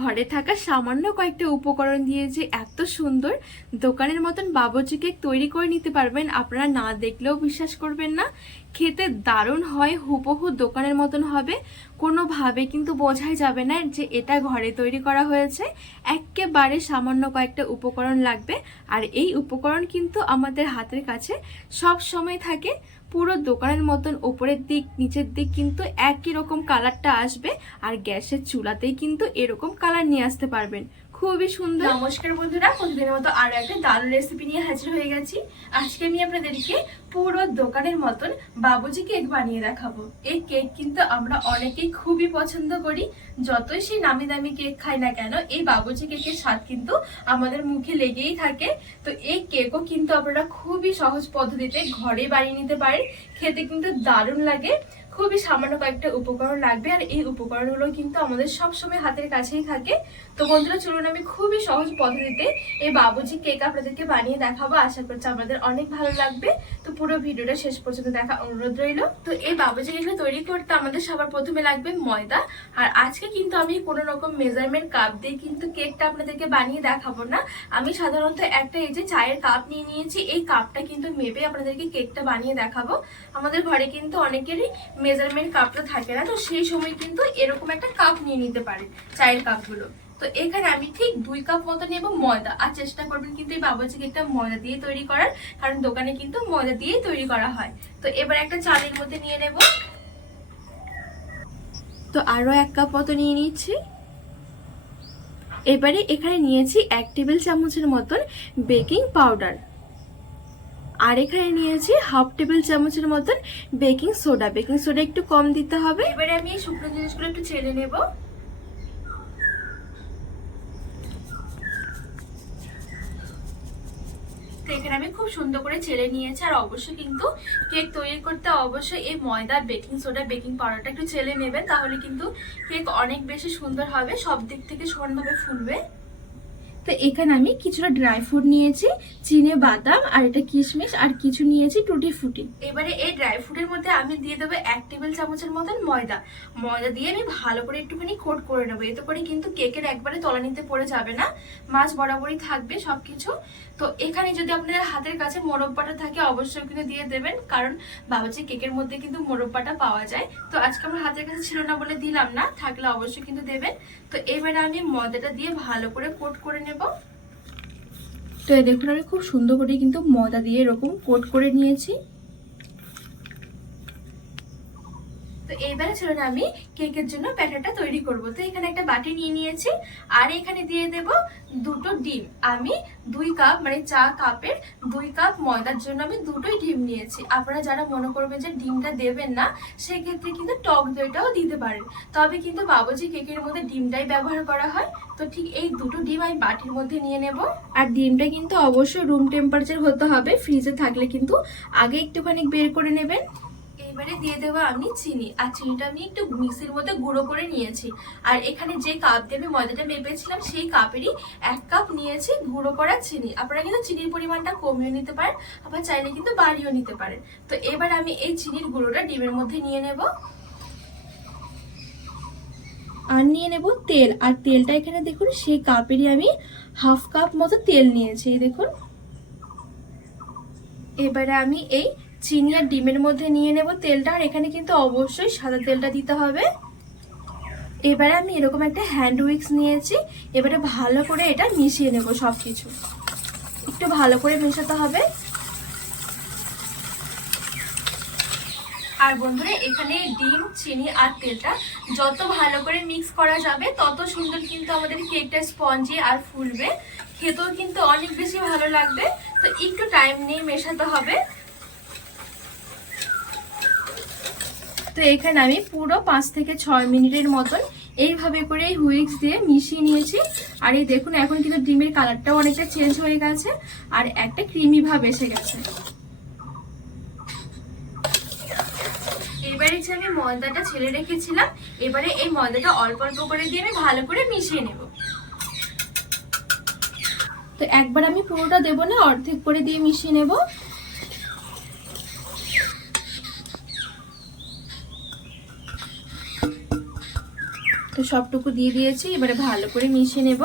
ঘরে থাকা সামান্য কয়েকটা উপকরণ দিয়ে যে এত সুন্দর দোকানের মতন বাবুর্চি কেক তৈরি করে নিতে পারবেন, আপনারা না দেখলেও বিশ্বাস করবেন না। খেতে দারুণ হয়, হুবহু দোকানের মতন হবে। কোনোভাবে কিন্তু বোঝাই যাবে না যে এটা ঘরে তৈরি করা হয়েছে। একেবারে সামান্য কয়েকটা উপকরণ লাগবে। আর এই উপকরণ কিন্তু আমাদের হাতের কাছে সব সময় থাকে। পুরো দোকানের মতন ওপরের দিক, নিচের দিক কিন্তু একই রকম কালারটা আসবে আর গ্যাসের চুলাতেই কিন্তু এরকম কালার নিয়ে আসতে পারবেন। খুবই সুন্দর। নমস্কার বন্ধুরা, প্রতিদিনের মতো আরও একটা দারুণ রেসিপি নিয়ে হাজির হয়ে গেছি। আজকে আমি আপনাদেরকে পুরো দোকানের মতন বাবুজি কেক বানিয়ে দেখাবো। এই কেক কিন্তু আমরা অনেকেই খুবই পছন্দ করি। যতই সেই নামি দামি কেক খাই না কেন, এই বাবুজি কেকের স্বাদ কিন্তু আমাদের মুখে লেগেই থাকে। তো এই কেকও কিন্তু আপনারা খুবই সহজ পদ্ধতিতে ঘরে বানিয়ে নিতে পারেন। খেতে কিন্তু দারুণ লাগে। খুবই সামান্য কয়েকটা উপকরণ লাগবে, আর এই উপকরণগুলো কিন্তু আমাদের সবসময় হাতের কাছেই থাকে। তো বন্ধুরা, চলুন আমি খুবই সহজ পদ্ধতিতে এই বাবুজি কেক আপনাদেরকে বানিয়ে দেখাবো। আশা করছি আমাদের অনেক ভালো লাগবে। তো পুরো ভিডিওটা শেষ পর্যন্ত দেখা অনুরোধ রইল। তো এই বাবুজি কেকটা তৈরি করতে আমাদের সবার প্রথমে লাগবে ময়দা। আর আজকে কিন্তু আমি কোনো রকম মেজারমেন্ট কাপ দিয়ে কিন্তু কেকটা আপনাদেরকে বানিয়ে দেখাবো না। আমি সাধারণত একটা এই যে চায়ের কাপ নিয়ে নিয়েছি। এই কাপটা কিন্তু মেপে আপনাদেরকে কেকটা বানিয়ে দেখাবো। আমাদের ঘরে কিন্তু অনেকেরই মেজারমেন্ট কাপটা থাকে না, তো সেই সময় কিন্তু এরকম একটা কাপ নিয়ে নিতে পারেন, চায়ের কাপগুলো। তো এখানে আমি ঠিক দুই কাপ মতো নেব ময়দা, আর চেষ্টা করবেন কিন্তু এই বাবুজি কেকটা ময়দা দিয়ে তৈরি করার, কারণ দোকানে কিন্তু ময়দা দিয়েই তৈরি করা হয়। তো এবার একটা চালের মধ্যে নিয়ে নেব। তো আরও এক কাপ মতো নিয়ে নিচ্ছি। এবারে এখানে নিয়েছি এক টেবিল চামচের মতন বেকিং পাউডার। আর এখানে নিয়েছি হাফ টেবিল চামচের মতন বেকিং সোডা। বেকিং সোডা একটু কম দিতে হবে। এবারে আমি এই শুকনো জিনিসগুলো একটু ছেড়ে নেব। তো এখানে আমি খুব সুন্দর করে ছেড়ে নিয়েছি। আর অবশ্যই কিন্তু কেক তৈরি করতে অবশ্যই এই ময়দা, বেকিং সোডা, বেকিং পাউডারটা একটু ছেলে নেবেন, তাহলে কিন্তু কেক অনেক বেশি সুন্দর হবে, সব দিক থেকে সমানভাবে ফুলবে। তো এখানে আমি কিছুটা ড্রাই ফ্রুট নিয়েছি, চিনে বাদাম আর এটা কিশমিশ আর কিছু নিয়েছি টুটি ফুটি এবারে এই ড্রাই ফ্রুটের মধ্যে আমি দিয়ে দেবো এক টেবিল চামচের মতন ময়দা। ময়দা দিয়ে আমি ভালো করে একটুখানি কোট করে নেব। এতে করে কিন্তু কেকের একবারে তলানিতে পড়ে যাবে না। মাছ বরাবরই থাকবে সব কিছু তো এখানে যদি আপনাদের হাতের কাছে মোরব্বাটা থাকে, অবশ্যই কিন্তু দিয়ে দেবেন। কারণ বাবাজি কেকের মধ্যে কিন্তু মোরব্বাটা পাওয়া যায়। তো আজকে আমার হাতের কাছে ছিল না বলে দিলাম না, থাকলে অবশ্যই কিন্তু দেবেন। তো এবারে আমি ময়দাটা দিয়ে ভালো করে কোট করে নেব। তো এই দেখুন আমি খুব সুন্দর করে কিন্তু ময়দা দিয়ে এরকম কোট করে নিয়েছি। তো এইবারে চলুন আমি কেকের জন্য ব্যাটারটা তৈরি করব। তো এখানে একটা বাটি নিয়ে নিয়েছি, আর এখানে দিয়ে দেব দুটো ডিম। আমি দুই কাপ মানে চা কাপের দুই কাপ ময়দার জন্য আমি দুটোই ডিম নিয়েছি। আপনারা যারা মনে করবেন যে ডিমটা দেবেন না, সেক্ষেত্রে কিন্তু টক দইটাও দিতে পারেন। তবে কিন্তু বাবুজি কেকের মধ্যে ডিমটাই ব্যবহার করা হয়। তো ঠিক এই দুটো ডিম আমি বাটির মধ্যে নিয়ে নেব। আর ডিমটা কিন্তু অবশ্যই রুম টেম্পারেচার হতে হবে। ফ্রিজে থাকলে কিন্তু আগে একটুখানি বের করে নেবেন। এবারে দিয়ে দেবো আমি চিনি। আর চিনিটা আমি একটু মিক্সির মধ্যে গুঁড়ো করে নিয়েছি। আর এখানে যে কাপ দিয়ে আমি ময়দাটা মেপেছিলাম, সেই কাপেরই এক কাপ নিয়েছি গুঁড়ো করা চিনি। আপনারা কিন্তু চিনির পরিমাণটা কমিয়ে নিতে পারেন, আবার চাইলে কিন্তু বাড়িয়েও নিতে পারেন। তো এবার আমি এই চিনির গুঁড়োটা ডিমের মধ্যে নিয়ে নেব। আর নিয়ে নেব তেল। আর তেলটা এখানে দেখুন, সেই কাপেরই আমি হাফ কাপ মতো তেল নিয়েছি দেখুন। এবারে আমি এই চিনি আর ডিমের মধ্যে নিয়ে নেব তেলটা, আর এখানে কিন্তু অবশ্যই সাদা তেলটা দিতে হবে। এবারে আমি এরকম একটা হ্যান্ড উইক্স নিয়েছি, এবারে ভালো করে এটা মিশিয়ে নেব সব কিছু একটু ভালো করে মেশাতে হবে। আর বন্ধুরা, এখানে ডিম, চিনি আর তেলটা যত ভালো করে মিক্স করা যাবে, তত সুন্দর কিন্তু আমাদের কেকটা স্পঞ্জি আর ফুলবে। খেতেও কিন্তু অনেক বেশি ভালো লাগবে। তো একটু টাইম নিয়ে মেশাতে হবে। তো এখানে আমি পুরো পাঁচ থেকে ছয় মিনিটের মতন এইভাবে করে এই হুইক্স দিয়ে মিশিয়ে নিয়েছি। আর এই দেখুন, এখন কিন্তু ডিমের কালারটাও অনেকটা চেঞ্জ হয়ে গেছে আর একটা ক্রিমি ভাব এসে গেছে। এবারে যে আমি ময়দাটা ছেড়ে রেখেছিলাম, এবারে এই ময়দাটা অল্প অল্প করে দিয়ে আমি ভালো করে মিশিয়ে নেব। তো একবার আমি পুরোটা দেবো না, অর্ধেক করে দিয়ে মিশিয়ে নেব। তো সবটুকু দিয়ে দিয়েছি, এবারে ভালো করে মিশিয়ে নেব।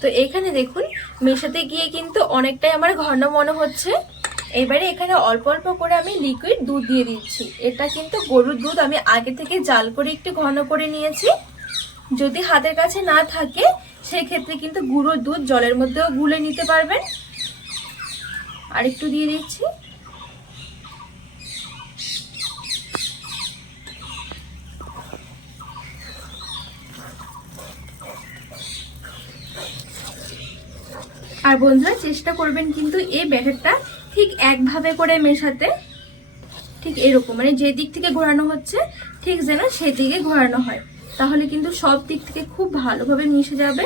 তো এখানে দেখুন, মেশাতে গিয়ে কিন্তু অনেকটাই আমার ঘন মনে হচ্ছে। এবারে এখানে অল্প অল্প করে আমি লিকুইড দুধ দিয়ে দিচ্ছি। এটা কিন্তু গরুর দুধ, আমি আগে থেকে জাল করে একটু ঘন করে নিয়েছি। যদি হাতের কাছে না থাকে, সেক্ষেত্রে কিন্তু গুঁড়োর দুধ জলের মধ্যেও গুলে নিতে পারবেন। আর একটু দিয়ে দিচ্ছি। আর বন্ধুরা, চেষ্টা করবেন কিন্তু এই ব্যাটারটা ঠিক একভাবে করে মেশাতে। ঠিক এরকম মানে যে দিক থেকে ঘোরানো হচ্ছে, ঠিক যেন সেদিকে ঘোরানো হয়। তাহলে কিন্তু সব দিক থেকে খুব ভালোভাবে মিশে যাবে।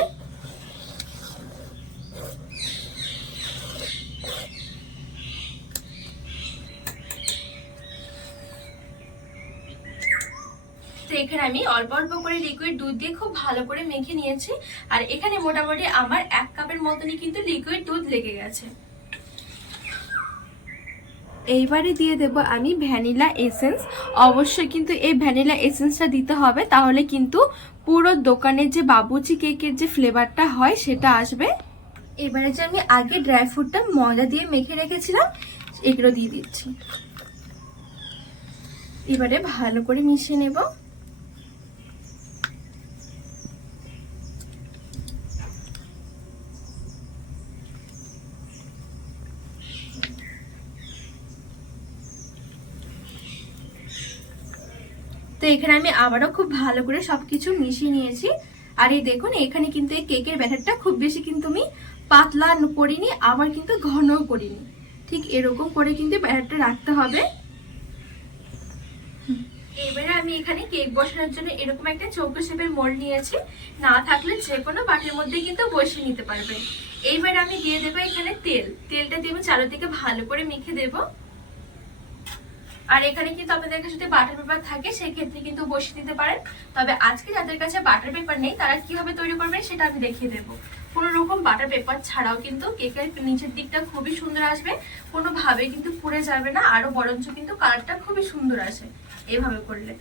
এখানে আমি অল্প অল্প করে লিকুইড দুধ দিয়ে খুব ভালো করে মেখে নিয়েছি। আর এখানে মোটামুটি আমার এক কাপের মতনই কিন্তু লিকুইড দুধ লেগে গেছে। এইবারে দিয়ে দেব আমি ভ্যানিলা এসেন্স। অবশ্যই কিন্তু এই ভ্যানিলা এসেন্সটা দিতে হবে, তাহলে কিন্তু পুরো দোকানের যে বাবুচি কেকের যে ফ্লেভারটা হয় সেটা আসবে। এবারে যে আমি আগে ড্রাই ফ্রুটটা ময়দা দিয়ে মেখে রেখেছিলাম, এগুলো দিয়ে দিচ্ছি। এবারে ভালো করে মিশিয়ে নেব তো এখানে আমি আবারও খুব ভালো করে সবকিছু মিশিয়ে নিয়েছি। আর এই দেখুন, এখানে কিন্তু এই কেকের ব্যাটারটা খুব বেশি কিন্তু আমি পাতলা করিনি, আবার কিন্তু ঘনও করিনি। ঠিক এরকম করে কিন্তু ব্যাটারটা রাখতে হবে। এবারে আমি এখানে কেক বসানোর জন্য এরকম একটা চৌকো শেপের মোল্ড নিয়েছি। না থাকলে যে কোনো বাটির মধ্যে কিন্তু বসিয়ে নিতে পারবে এইবার আমি দিয়ে দেবো এখানে তেল। তেলটা দিয়ে আমি চারোদিকে ভালো করে মেখে দেবো। আর এখানে কিন্তু আপনাদের কাছে যদি বাটার পেপার থাকে, সেক্ষেত্রে কিন্তু বসিয়ে দিতে পারেন। তবে আজকে যাদের কাছে বাটার পেপার নেই, তারা কীভাবে তৈরি করবেন সেটা আমি দেখিয়ে দেবো। কোনো রকম বাটার পেপার ছাড়াও কিন্তু কেকের নিচের দিকটা খুবই সুন্দর আসবে। কোনোভাবে কিন্তু পুড়ে যাবে না, আরও বরঞ্চ কিন্তু কালারটা খুবই সুন্দর আসে এভাবে করলে।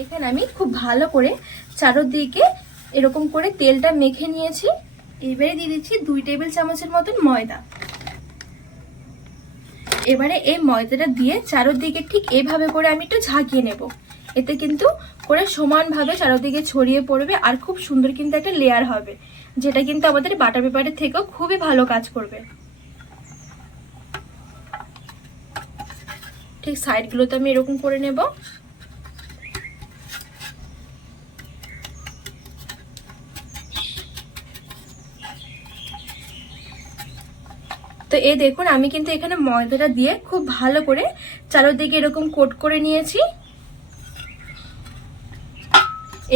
এখানে আমি খুব ভালো করে চারোদিকে এরকম করে তেলটা মেখে নিয়েছি। এবারে দিয়ে দিচ্ছি দুই টেবিল চামচের মতন ময়দা। এবারে এই ময়দাটা দিয়ে চারোদিকে ঠিক এভাবে করে আমি একটু ঝাঁকিয়ে নেব। এতে কিন্তু করে সমানভাবে চারোদিকে ছড়িয়ে পড়বে আর খুব সুন্দর কিন্তু একটা লেয়ার হবে, যেটা কিন্তু আমাদের বাটার পেপারের থেকেও খুবই ভালো কাজ করবে। ঠিক সাইডগুলোতে আমি এরকম করে নেব। তো এই দেখুন, আমি কিন্তু এখানে ময়দাটা দিয়ে খুব ভালো করে চারোদিকে এরকম কোট করে নিয়েছি।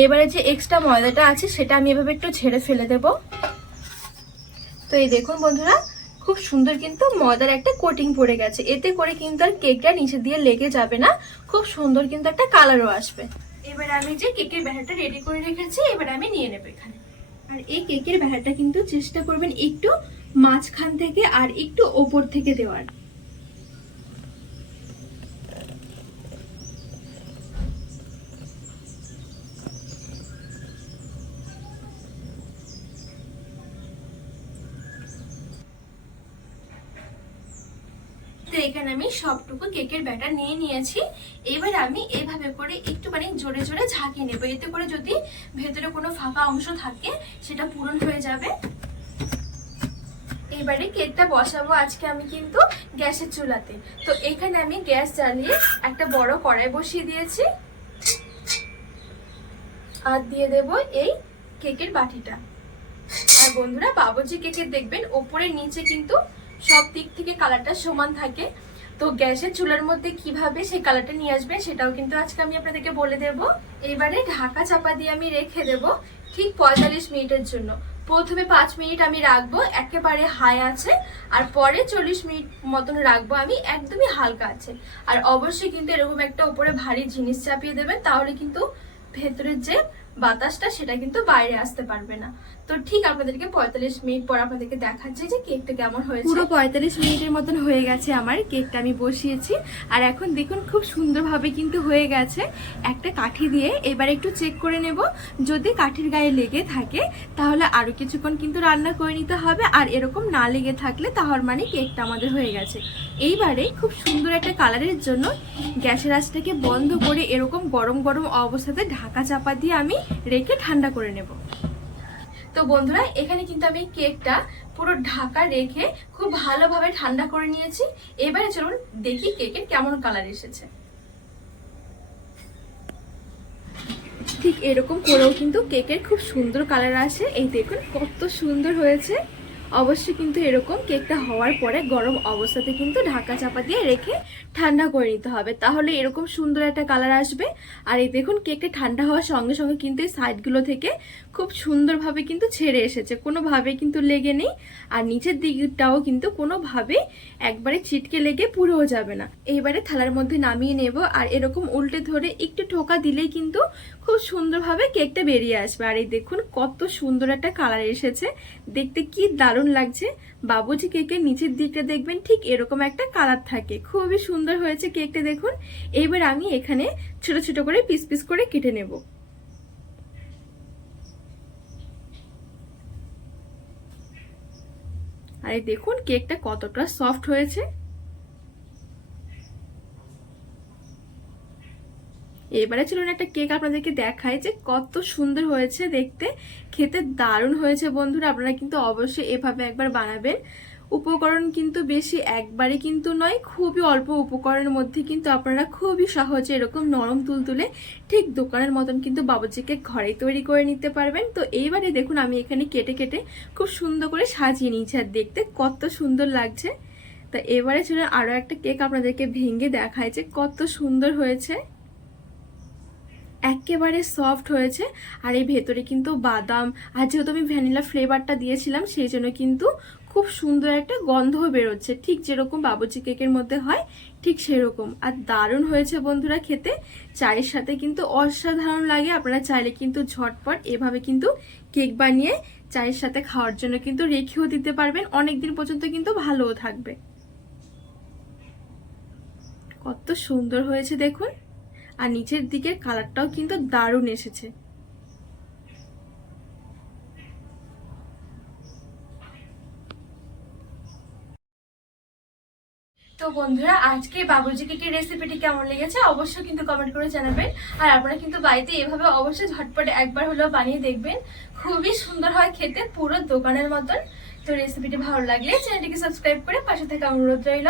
এবারে যে এক্সট্রা ময়দাটা আছে, সেটা আমি এভাবে একটু ঝেড়ে ফেলে দেব। তো এই দেখুন বন্ধুরা, খুব সুন্দর কিন্তু ময়দার একটা কোটিং পড়ে গেছে। এতে করে কিন্তু আর কেকটা নিচে দিয়ে লেগে যাবে না। খুব সুন্দর কিন্তু একটা কালারও আসবে। এবার আমি যে কেকের ব্যাটারটা রেডি করে রেখেছি, এবার আমি নিয়ে নেব এখানে। আর এই কেকের ব্যাটারটা কিন্তু চেষ্টা করবেন একটু মাঝখান থেকে আর একটু ওপর থেকে দেওয়ার। তো এখানে আমি সবটুকু কেকের ব্যাটার নিয়ে নিয়েছি। এবার আমি এইভাবে করে একটু মানে জোরে জোরে ঝাঁকিয়ে নেব। এতে করে যদি ভেতরে কোনো ফাঁকা অংশ থাকে, সেটা পূরণ হয়ে যাবে। এবারে কেকটা বসাবো আজকে আমি কিন্তু গ্যাসের চুলাতে। তো এখানে আমি গ্যাস জ্বালিয়ে একটা বড় কড়াই বসিয়ে দিয়েছি। আর দিয়ে দেব এই কেকের বাটিটা। আর বন্ধুরা বাবুজি কেকের দেখবেন, ওপরে নিচে কিন্তু সব দিক থেকে কালারটা সমান থাকে। তো গ্যাসের চুলার মধ্যে কীভাবে সেই কালারটা নিয়ে আসবে সেটাও কিন্তু আজকে আমি আপনাদেরকে বলে দেব। এবারে ঢাকা চাপা দিয়ে আমি রেখে দেব ঠিক পঁয়তাল্লিশ মিনিটের জন্য। প্রথমে পাঁচ মিনিট আমি রাখব, একেবারে হাই আছে, আর পরে চল্লিশ মিনিট মতন রাখব আমি, একদমই হালকা আছে। আর অবশ্যই কিন্তু এরকম একটা উপরে ভারী জিনিস চাপিয়ে দেবেন, তাহলে কিন্তু ভেতরের যে বাতাসটা সেটা কিন্তু বাইরে আসতে পারবে না। তো ঠিক আপনাদেরকে পঁয়তাল্লিশ মিনিট পর আপনাদেরকে দেখাচ্ছি যে কেকটা কেমন হয়েছে। পুরো পঁয়তাল্লিশ মিনিটের মতন হয়ে গেছে আমার, কেকটা আমি বসিয়েছি। আর এখন দেখুন, খুব সুন্দরভাবে কিন্তু হয়ে গেছে একটা কাঠি দিয়ে। এবার একটু চেক করে নেব, যদি কাঠির গায়ে লেগে থাকে, তাহলে আরও কিছুক্ষণ কিন্তু রান্না করে নিতে হবে। আর এরকম না লেগে থাকলে তাহলে মানে কেকটা আমাদের হয়ে গেছে। এইবারে খুব সুন্দর একটা কালারের জন্য গ্যাসের আঁচটাকে বন্ধ করে এরকম গরম গরম অবস্থাতে ঢাকা চাপা দিয়ে আমি রেখে ঠান্ডা করে নেব। তো বন্ধুরা, এখানে কিন্তু আমি কেকটা পুরো ঢাকা রেখে খুব ভালোভাবে ঠান্ডা করে নিয়েছি। এবারে চলুন দেখি কেকের কেমন কালার এসেছে। ঠিক এরকম করেও কিন্তু কেকের খুব সুন্দর কালার আসে। এই দেখুন, কত সুন্দর হয়েছে। অবশ্যই কিন্তু এরকম কেকটা হওয়ার পরে গরম অবস্থাতে কিন্তু ঢাকা চাপা দিয়ে রেখে ঠান্ডা করে নিতে হবে। তাহলে এরকম সুন্দর একটা কালার আসবে। আর এই দেখুন, কেকটা ঠান্ডা হওয়ার সঙ্গে সঙ্গে কিন্তু এই সাইডগুলো থেকে খুব সুন্দরভাবে কিন্তু ছেড়ে এসেছে। কোনোভাবে কিন্তু লেগে নেই। আর নিচের দিকটাও কিন্তু কোনোভাবে একবারে ছিটকে লেগে পুরোও যাবে না। এইবারে থালার মধ্যে নামিয়ে নেব। আর এরকম উল্টে ধরে একটু ঠোকা দিলেই কিন্তু খুব সুন্দরভাবে কেকটা বেরিয়ে আসবে। আর এই দেখুন, কত সুন্দর একটা কালার এসেছে। দেখতে কি দারুণ লাগছে। বাবুজি কেকের নিচের দিকটা দেখবেন, ঠিক এরকম একটা কালার থাকে। খুবই সুন্দর হয়েছে কেকটা দেখুন। এবার আমি এখানে ছোট ছোট করে পিস পিস করে কেটে নেব। আর দেখুন, কেকটা কতটা সফট হয়েছে। এবারে চলুন একটা কেক আপনাদেরকে দেখাই যে কত সুন্দর হয়েছে দেখতে। খেতে দারুণ হয়েছে বন্ধুরা, আপনারা কিন্তু অবশ্যই এভাবে একবার বানাবেন। উপকরণ কিন্তু বেশি একবারে কিন্তু নয়, খুবই অল্প উপকরণের মধ্যে কিন্তু আপনারা খুবই সহজে এরকম নরম তুলতুলে ঠিক দোকানের মতন কিন্তু বাবুজি কেক ঘরেই তৈরি করে নিতে পারবেন। তো এইবারে দেখুন আমি এখানে কেটে কেটে খুব সুন্দর করে সাজিয়ে নিয়েছি আর দেখতে কত সুন্দর লাগছে। তা এবারে চলুন আরও একটা কেক আপনাদেরকে ভেঙে দেখায় যে কত সুন্দর হয়েছে। একেবারে সফট হয়েছে। আর এই ভেতরে কিন্তু বাদাম আর যেহেতু আমি ভ্যানিলা ফ্লেভারটা দিয়েছিলাম, সেই জন্য কিন্তু খুব সুন্দর একটা গন্ধ বেরোচ্ছে। ঠিক যেরকম বাবুচি কেকের মধ্যে হয়, ঠিক সেরকম। আর দারুণ হয়েছে বন্ধুরা খেতে। চায়ের সাথে কিন্তু অসাধারণ লাগে। আপনারা চাইলে কিন্তু ঝটপট এভাবে কিন্তু কেক বানিয়ে চায়ের সাথে খাওয়ার জন্য কিন্তু রেখেও দিতে পারবেন। অনেক দিন পর্যন্ত কিন্তু ভালোও থাকবে। কত সুন্দর হয়েছে দেখুন। আর নিচের দিকে কালারটাও কিন্তু দারুণ এসেছে। তো বন্ধুরা, আজকে বাবুজি কেকের রেসিপিটি কেমন লেগেছে অবশ্যই কিন্তু কমেন্ট করে জানাবেন। আর আপনারা কিন্তু বাড়িতে এভাবে অবশ্যই ঝটপটে একবার হলেও বানিয়ে দেখবেন। খুবই সুন্দর হয় খেতে, পুরো দোকানের মতন। তো রেসিপিটি ভালো লাগলে চ্যানেলটিকে সাবস্ক্রাইব করে পাশে থাকা অনুরোধ রইল।